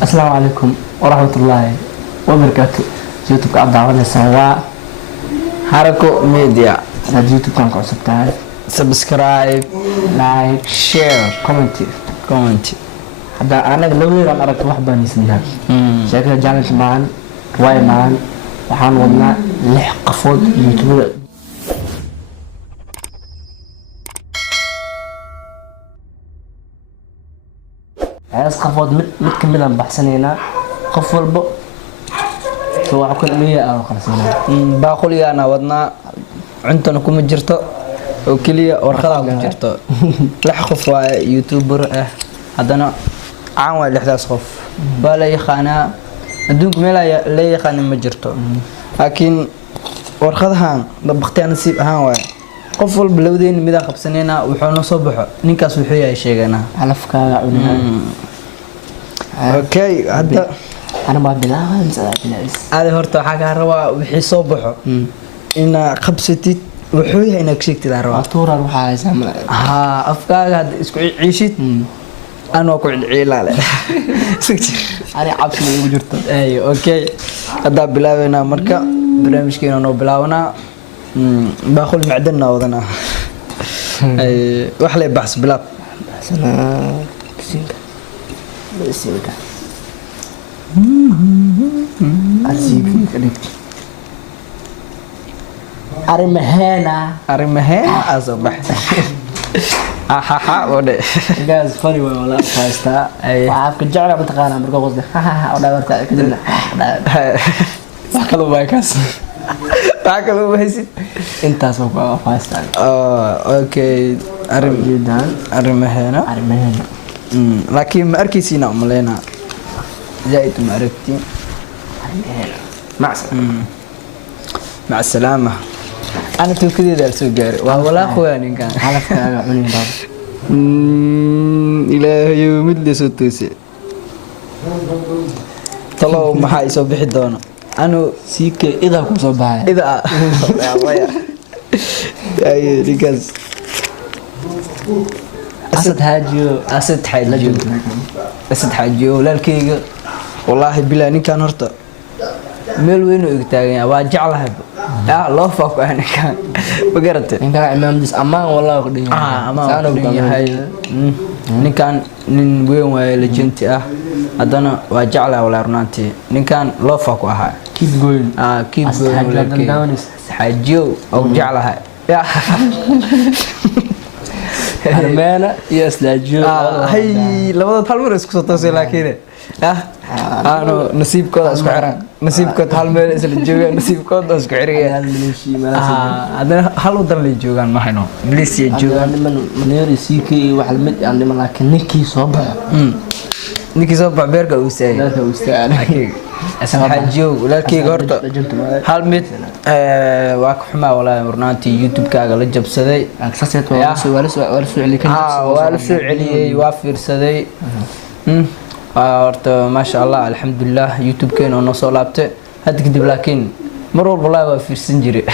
السلام عليكم ورحمة الله وبركاته. يوتيوب قاعد دعونا سوا حركو ميديا هذا يوتيوب كان قاعد سبتاعي سبسكرايب لايك شير كومنت هذا أنا لو أنا أردت واحد بني سنها شكله جالس معن رواية معن وحان وضنا لحق فوق يوتيوب عايز قفوض متكملا بحسنينا قفل بو سواء كل مية أو خمسين باقولي أنا ودنا عندنا كم جرتو وكلية ورخلا كم جرتو لحقف يوتيوبر هذانا عام لحداث خف ولا يخانا الدنك ملا لا يخان ما جرتو لكن ورخدها بختي أنا سيب هاي قفل بلودين مذا خبسنينا وحنا صبح نكاس وحيا شيءنا على فكرة اوكي هذا أنا ما بلاها مسألة هذا هرتا حاجة روا وحي صبح إن خبستي وحويها إنك شيك تداروا عطورة روح عايز أعمل ها أفكار هذا اسكو عيشت أنا أقول عيلة أنا عبس اللي وجرت أي أوكي هذا بلاونا مركا بلا مشكلة إنه بلاونا باخذ معدننا وذنا أي وحلي بحث بلا أنا بسيبك أسيبك أرمهنا أصبح ها وده جاز فني ولا فاستا وعافك الجعلة بتقانا بركو قصدي ولا برتا كذبنا وحكلوا بايكاس تاكلوا بهسي انت سوف فاستا اوكي أرمهنا لكن ما أركيسينا ملينا زايد ما عرفتي مع السلامة أنا توكدي ذا السجاري ولا أخواني كان على فكرة عني بابا إلى يوم اللي ستوسي طلعوا ما حي صبح الدونا أنا سيك إذا كنت صباح إذا يا ويا أي رجاز أسد حاجو لالكيغا والله بلا نين كان هرتا ميل وين اغتاغين waa jeclahay loo faafo aan kan bagarate ninka imaamdiis amaan wallahi qodin amaan qodin yahay ninkan nin weyn way lejanti ah hadana waa jeclahay wallahi runtii ninkan loo faafo ahaa keep going xaajiyo oo jeclahay أرمانا يسلاجون هاي لما تحلمون اسكو توسي لكن أنا نصيب كود اسكو عران نصيب كود حلمون اسلاجون نصيب كود اسكو عريان هذا حلو در لي جوغان ما حينو بليس يجوغان من يري سيكي وحلمت يعني لكن نيكي صبح بيرغا وساي حاجو لكن غورتا حلمت waa ka xumaa walaa marnaantii youtube kaaga la jabsaday aksasat waa soo celiyay waa fiirsaday horta ma sha Allah alxamdulillah youtube keena oo soo laabtay hadda kadib laakiin mar walba waa fiirsan jiray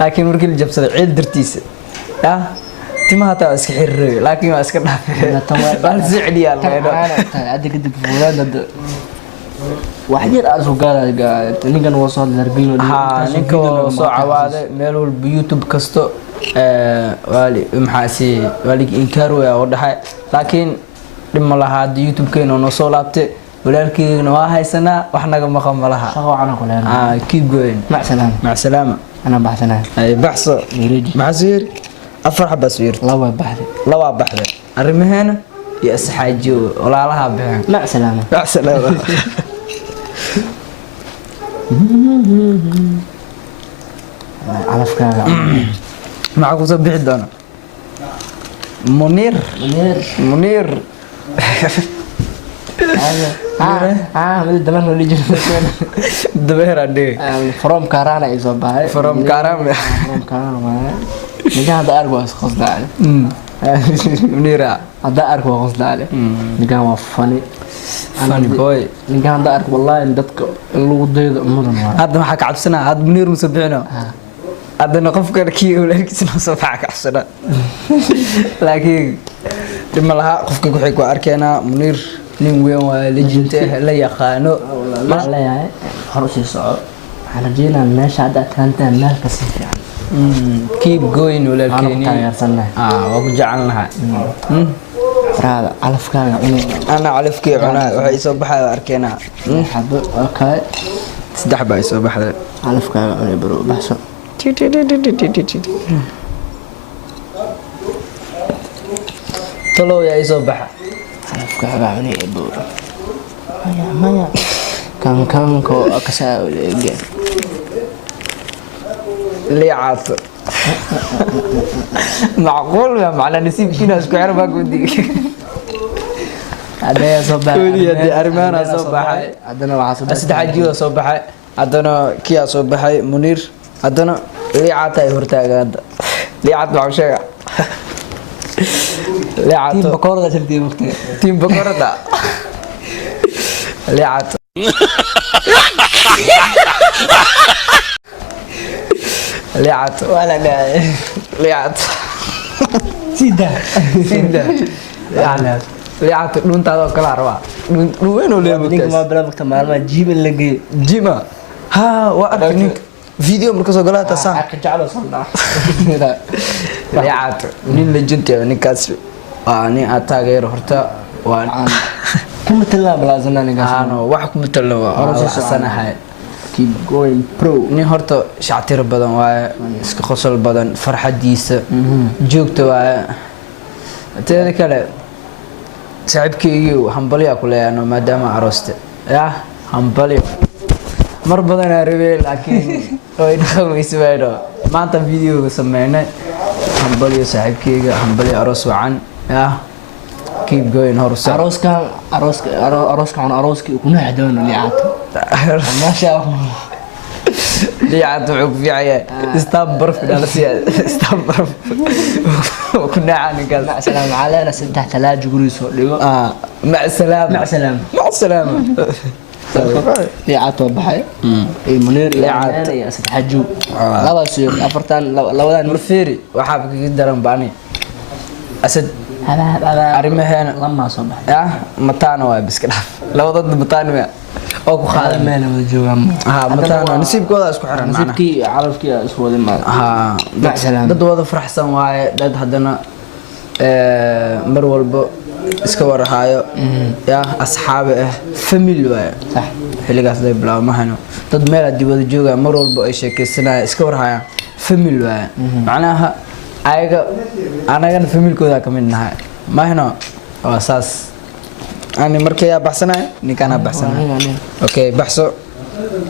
laakiin markii la jabsaday ciid dartiisa timaha taa iska xiriiray laakiin waa iska dhaafay waa soo celiyay hadda kadib fuulaada واحد أزو قال نيجا نوصل لربينو نيجا وصل عواده ميلو بيوتيوب كستو والي محاسي والي إنكارو يا وضحى لكن لما لها يوتيوب كينو نوصل لابته ولكن نواها سنة وإحنا كم مقام لها شغوا عنا كلنا keep going مع السلامة أنا بحثنا أي بحث مع زير أفرح بسوير لا بحث الرمهنا يا سحاجو ولا لها بحث مع السلامة على فكرة معك وصبح الدانا منير من الدمر اللي جنب الدمر عندي فروم كارانا يزوبها فروم كارانا ما نجا هذا أرجو خص عليه منيرة هذا أرجو خص عليه نجا وفني بوي نجا هذا أرجو والله إن دتك الوضيض أمورنا هذا ما حكى عبسنا هذا منير مسبعنا هذا نقف كركي ولا كيسنا صفحك عبسنا لكن لما لها قفك وحكي وأركينا منير nin weyn waa legend la yaqaano ma leeyahay hor u sii soco waxaan rajeynayaa meesha hadda taantaan meel ka sii fiican keep going walaalkeeni taageersanahay waa ku jecelnahay faraada calafkaaga cunay ana calafkii cunaa waxay soo baxay arkeenaa xabo okay saddex baa soo baxday calafkaaga cunay baro baxso talow yaa soo baxa calafkaaga cunay baro maya kanko akasaa leege liicaato macquul ya macna nasiibkiina isku xir baa ku digi hadee soo baxay koodii arimaana soo baxay hadana waxa soo saddex jiwa soo baxay hadana kiya soo baxay Munir hadana liicaata ay hortaagada liicaat waxa sheega liicaat team bakoorada jirtay waqti team bakoorada liicaat liicaat wala dhaay liicaat sida liicaat liicaat dhuntaada kala rabaa dhuweyn oo leeyahay ninka ma bala waqti maalma jiiban lagay jima ha waa arkin video marka soo galata sa ka jeclo sanaa liicaat nin legend ah ninkaas waa nin aad taageero horta waa kuma talaa balaazana ninkaas ano wax kuma talo waa sanahay keep going pro nin horta shactir badan waa iska qosol badan farxadiisa joogta waa teeda kale saaxiibkaygu hambaliya ku leeyano maadaama arooste ya hambaliyo mar badan aan rabay laakiin way dhaqamayso weedo maanta video sameynay hambaliyo saaxiibkayga hambaliyo aroos wacan ya keep going horsa arooska kuna xadoono liicaato maasha Allah liicaato wuxuu ku fiicaya istaan barf dhalasiya istaan barf ku nacani kaas assalaamu calayna saddex talaaj guri soo dhigo مع السلامة مع السلامة مع السلامة liicaato baxay Munir liicaato iyo saddex xaju laba soo afartan labadan مرفيري وحاب كي درن باني أسد arrimaheena lama soo baxay ya mataana waa biska dhaaf labadooda mataana waa oo ku qaada qaadan meel wada joogaan mataana nasiibkooda isku xiran macna nasiibkii calafkii isku wada maad dad salaam dad wada faraxsan waaye dad haddana mar walba iska warahaayo ya asxaabe ah family waaye sax xilligaas day bilaabmahayno dad meel aad wada joogaan mar walba ay sheekaysanayaan iska warahayaan family waaye macnaha ayaga anagana familkooda ka mid nahay mahno waa saas ani markay baxsanay ninkana baxsanay okay baxso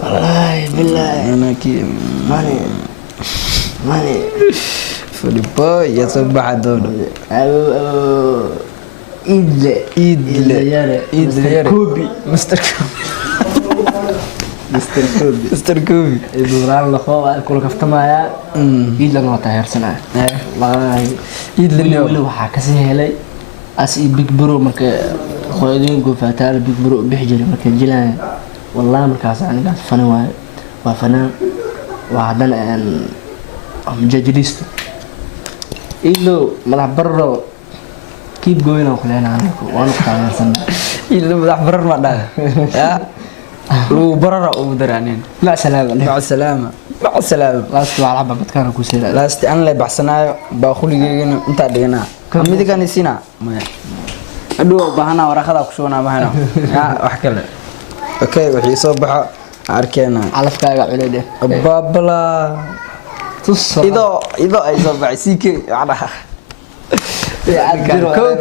wallahi billahi anaki mani fuli boy ya soo baxadoon idle yare Kobe Mr. Kobe ibraan la qabo kula kaftamaya idlan waa taageersanaa wallahi idle wali waxa ka sii helay as big bro marka qoyadinku faataal big bro bixi jiray marka jilaan wallahi markaas aniga fan waa fanaan waa hadan mujajirist idlo madax barro keep going on khaleena waan taageersanaa idle madax barar ma dhahay ya لو برا ودرانين مع السلامة مع السلامة مع السلامة لاست على عبا بتكان كوسيلا لاست أنا اللي بحسنا بأخولي جينا أنت دينا أمي كان يسينا ما أدو بهنا ورا خذا كشونا بهنا يا أحكي له أوكي وحي صباح أركينا على فكاة عليه بابلا تص إذا أي صباح سيكي على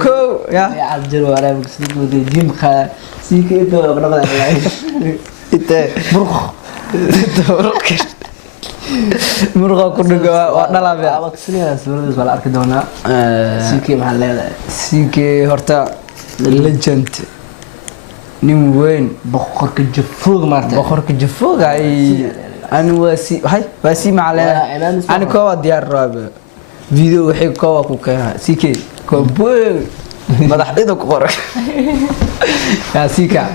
كو يا عجل ولا بكسيك ودي جيم خا سيكي إنت ولا إنت مرغ كل جوا ونلا بيا أبغى سنين سوالف ولا أركض هنا سيكي محل سيكي هرتا ليجند نيم وين بخور كجفوق مرت بخور كجفوق أي أنا واسي هاي واسي معلها أنا كوا ديار رابع فيديو وحي كوا كوكا سيكي كوبوي ما راح إذا كورك يا سيكا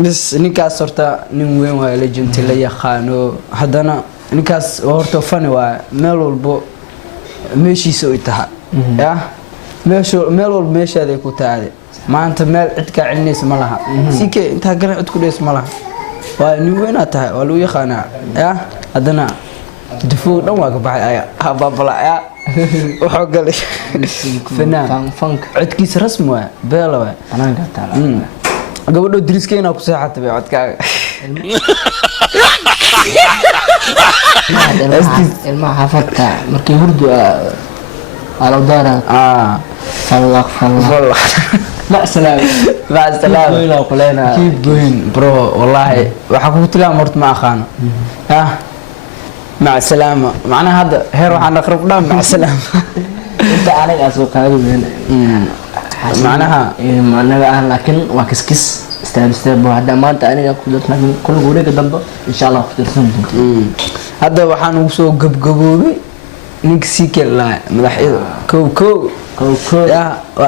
بس نيكاس هرتا نيم وين ولا ليجند اللي يخانو هذانا ninkaas horta fani waa meel walbo meeshiisa ay tahay ya meel walba meeshaada ku taade maanta meel cid kaa celinaysa ma laha CK intaa garan cid ku dhaysa ma laha waa nin weynaad tahay waa lagu yaqaanaa ya haddana dufuu dhan waa ka baxay ayaa baabala ayaa wuxuu galay fanaan codkiisa rasmi waa beela waa banaanka taala gabadho driskeena ku seexatay bay codkaaga ilmaha xaafadka markii hurdu alo daara falaq مع السلامة مع السلامة كيف going برو والله وحكوت لها مرت مع خانة مع السلامة معناها هذا هير وحنا نخرب مع السلامة انت عليك اسوق هذا معناها معناها لكن وكسكس استاب هذا ما انت انا كل غوريك دنبا ان شاء الله خدرسون هذا وحنا وسو قبقبوبي نيك سيكل لا مدحيده كو يا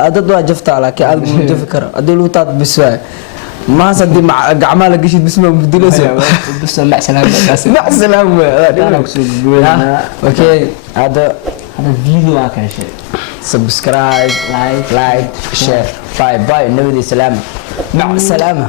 adad waa jaftaa laakiin aad buu jafi karo hadii loo taad biswaa ma sadii gacmaha la gashid bisma mudileyso bisma mac salaam okay hada video waa ka heshay subscribe like share bye nabadi salaam mac salaama